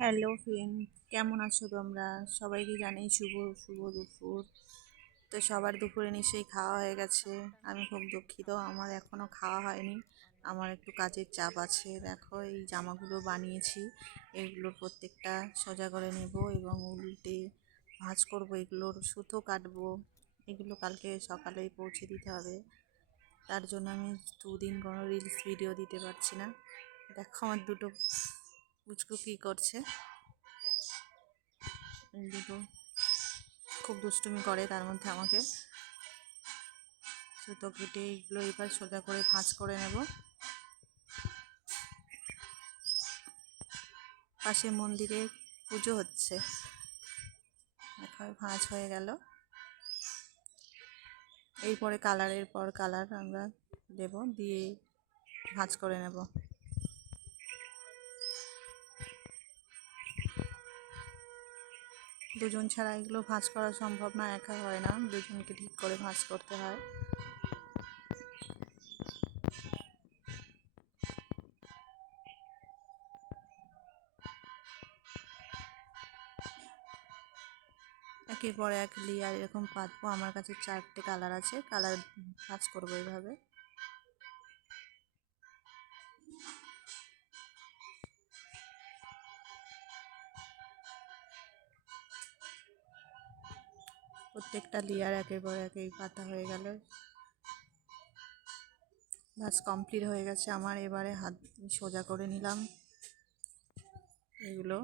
Hello friend, কেমন আছো তোমরা? সবাইকে জানাই শুভ শুভ দুপুর। তো সবার দুপুরে নিশ্চয়ই খাওয়া হয়ে গেছে। আমি খুব দুঃখিত, আমার এখনও খাওয়া হয়নি। আমার একটু কাজের চাপ আছে। দেখো, এই জামাগুলো বানিয়েছি, এগুলোর প্রত্যেকটা সোজা করে নেব এবং উল্টে ভাঁজ করব, এগুলোর সুতো কাটবো। এগুলো কালকে সকালেই পৌঁছে দিতে হবে। তার জন্য আমি দুদিন কোনো রিলস ভিডিও দিতে পারছি না। দেখো আমার দুটো পুচকু কী করছে। দুটো খুব দুষ্টুমি করে, তার মধ্যে আমাকে সুতো কেটে এগুলো এবার সোজা করে ভাঁজ করে নেব। পাশে মন্দিরে পুজো হচ্ছে, এখন ভাঁজ হয়ে গেল। এরপরে কালারের পর কালার আমরা দেব, দিয়ে ভাঁজ করে নেব। দুজন ছাড়া এগুলো ভাঁজ করা সম্ভব না, একা হয় না, দুজনকে ঠিক করে ভাঁজ করতে হয়। একের পর এক লেয়ার এরকম পাতবো। আমার কাছে 4টে কালার আছে, কালার ভাঁজ করবো এইভাবে। প্রত্যেকটা লেয়ার একের পর এক এই পাতা হয়ে গেল। ভাঁজ কমপ্লিট হয়ে গেছে আমার। এবারে হাত সোজা করে নিলাম, এগুলো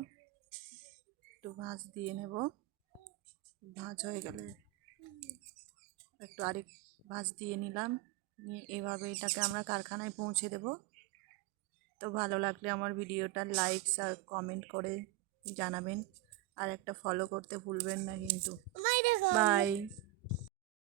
একটু ভাঁজ দিয়ে নেব। ভাঁজ হয়ে গেলে একটু আরেক ভাঁজ দিয়ে নিলাম, নিয়ে এভাবে এটাকে আমরা কারখানায় পৌঁছে দেব। তো ভালো লাগলে আমার ভিডিওটা লাইক আর কমেন্ট করে জানাবেন, আর একটা ফলো করতে ভুলবেন না কিন্তু। বাই।